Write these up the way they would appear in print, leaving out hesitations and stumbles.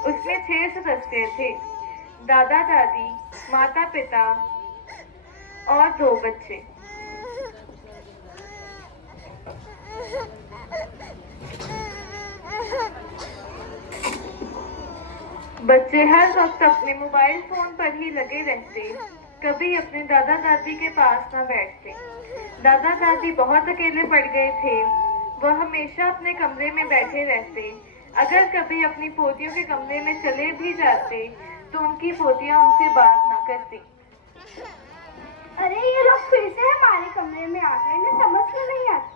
उसमें 6 सदस्य थे। दादा दादी, माता पिता और 2 बच्चे। बच्चे हर वक्त अपने मोबाइल फोन पर ही लगे रहते, कभी अपने दादा दादी के पास न बैठते। दादा दादी बहुत अकेले पड़ गए थे। वह हमेशा अपने कमरे में बैठे रहते। अगर कभी अपनी पोतियों के कमरे में चले भी जाते तो उनकी पोतियां उनसे बात ना करती। अरे ये लोग फिर से हमारे कमरे में आ गए, इन्हें समझ में नहीं आता।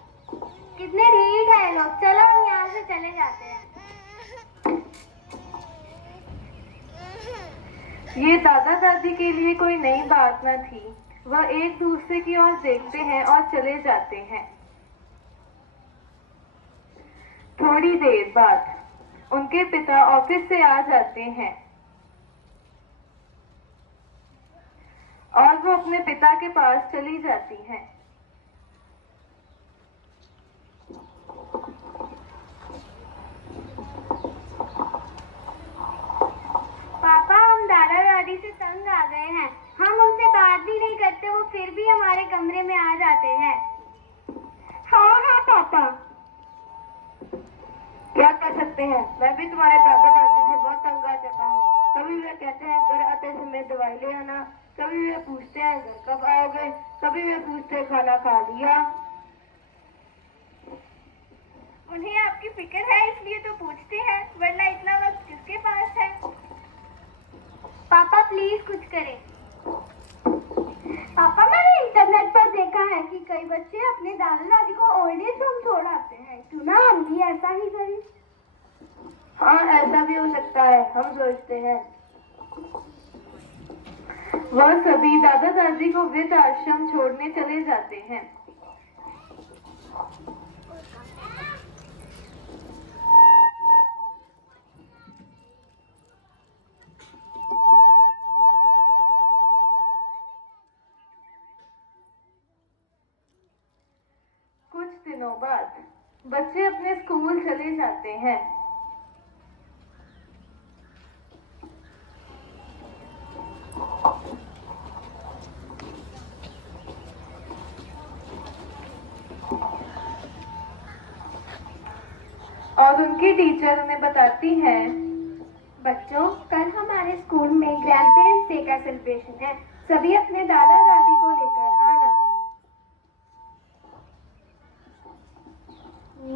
कितने ढीठ है लोग। चलो हम यहाँ से चले जाते हैं। ये दादा दादी के लिए कोई नई बात न थी। वह एक दूसरे की ओर देखते हैं और चले जाते हैं। थोड़ी देर बाद उनके पिता ऑफिस से आ जाते हैं और वो अपने पिता के पास चली जाती हैं। पापा, हम दादा दादी से तंग आ गए हैं। हम उनसे बात भी नहीं करते, वो फिर भी हमारे कमरे में आ जाते हैं। हाँ हाँ पापा, क्या कर सकते हैं। मैं भी तुम्हारे दादा दादी से बहुत तंग आ चुका हूँ। कभी वे कहते हैं घर आते समय दवाई ले आना, कभी वे पूछते हैं घर कब आओगे, कभी वे पूछते हैं खाना खा लिया। उन्हें आपकी फिक्र है इसलिए तो पूछते हैं, वरना इतना वक्त किसके पास है। पापा प्लीज कुछ करें। पापा, मैंने इंटरनेट पर देखा है कि कई बच्चे अपने दादा दादी को ओल्ड एज होम छोड़ आते हैं। क्यों ना हम भी ऐसा ही करें। हाँ, ऐसा भी हो सकता है, हम सोचते हैं। वह सभी दादा दादी को वृद्ध आश्रम छोड़ने चले जाते हैं। कुछ दिनों बाद बच्चे अपने स्कूल चले जाते हैं। और उनकी टीचर उन्हें बताती है, बच्चों, कल हमारे स्कूल में ग्रैंड पेरेंट्स डे का सेलिब्रेशन है। सभी अपने दादा दादी को लेकर आना।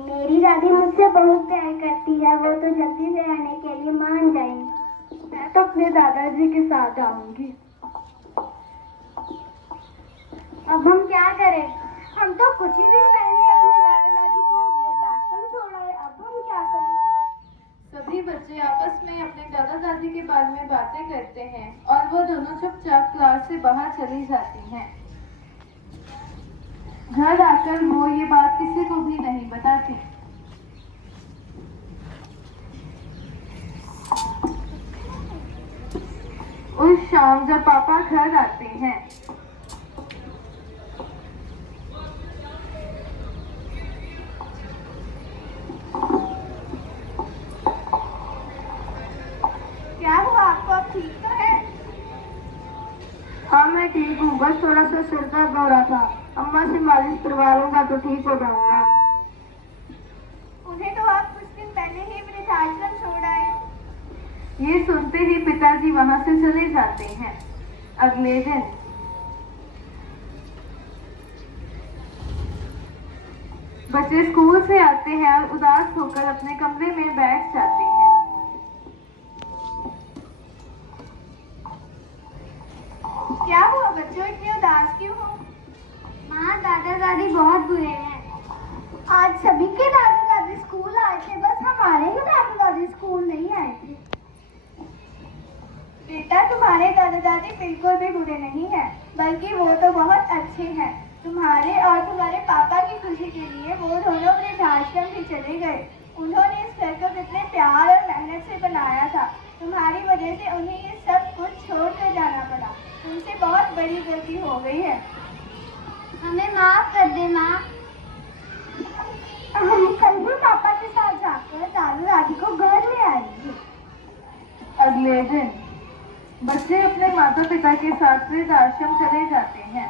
मेरी दादी मुझसे बहुत प्यार करती है, वो तो जल्दी से आने के लिए मान जाएंगी। मैं तो अपने दादाजी के साथ आऊंगी। अब हम क्या करें? हम तो कुछ ही दिन पहले अपने दादा दादी को वृद्धाश्रम छोड़ा है, अब हम क्या करें? सभी बच्चे आपस में अपने दादा दादी के बारे में बातें करते हैं और वो दोनों चुपचाप क्लास से बाहर चली जाती हैं। घर आकर वो ये बात किसी को भी नहीं बताती। उस शाम जब पापा घर आते हैं, क्या हुआ आपको? अब ठीक तो है? हाँ, मैं ठीक हूँ, बस थोड़ा सा सिर दर्द हो रहा था। अम्मा से मालिश करवा लूंगा तो ठीक हो जाऊंगा। उन्हें तो आप कुछ दिन पहले ही वृद्धाश्रम छोड़ आए। ये सुनते ही पिताजी वहां से चले जाते हैं। अगले दिन बच्चे स्कूल से आते हैं और उदास होकर अपने कमरे में बैठ जाते हैं। क्या हुआ बच्चों, इतने उदास क्यों हो? माँ, दादा दादी बहुत बुरे हैं। आज सभी के दादा दादी स्कूल आए थे, बस हमारे ही दादा दादी स्कूल नहीं आए थे। बेटा, तुम्हारे दादा दादी बिल्कुल भी बुरे नहीं हैं, बल्कि वो तो बहुत अच्छे हैं। तुम्हारे और तुम्हारे पापा की खुशी के लिए वो दोनों वृद्धाश्रम भी चले गए। उन्होंने इस घर को कितने प्यार और मेहनत से बनाया था। तुम्हारी वजह से उन्हें ये सब कुछ छोड़कर जाना पड़ा। तुमसे बहुत बड़ी गलती हो गई है। हमें माफ कर दे माँ। हम कल भी पापा के साथ जाकर दादा दादी को घर ले आएंगे। अगले दिन बच्चे अपने माता पिता के साथ वृद्धाश्रम चले जाते हैं।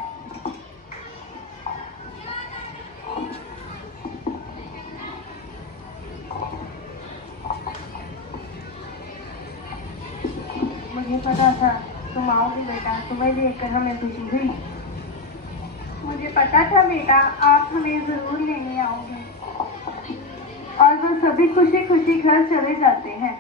मुझे पता था तुम आओगी बेटा, तुम्हें देखकर हमें खुशी हुई। मुझे पता था बेटा आप हमें जरूर लेने आओगे। और वो सभी खुशी खुशी घर चले जाते हैं।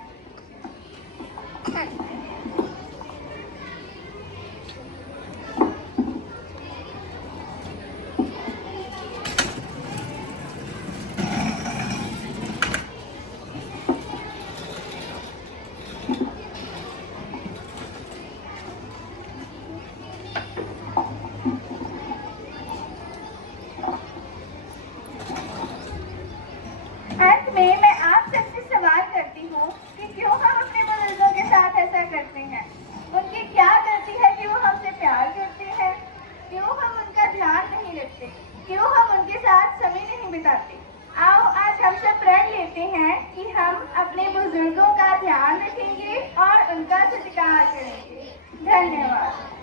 अंत में मैं आप सबसे सवाल करती हूँ कि क्यों हम अपने बुजुर्गों के साथ ऐसा करते हैं? उनकी क्या गलती है कि वो हमसे प्यार करते हैं? क्यों हम उनका ध्यान नहीं रखते? क्यों हम उनके साथ समय नहीं बिताते? आओ आज हम सब प्रण लेते हैं कि हम अपने बुजुर्गों का ध्यान रखेंगे और उनका सत्कार करेंगे। धन्यवाद।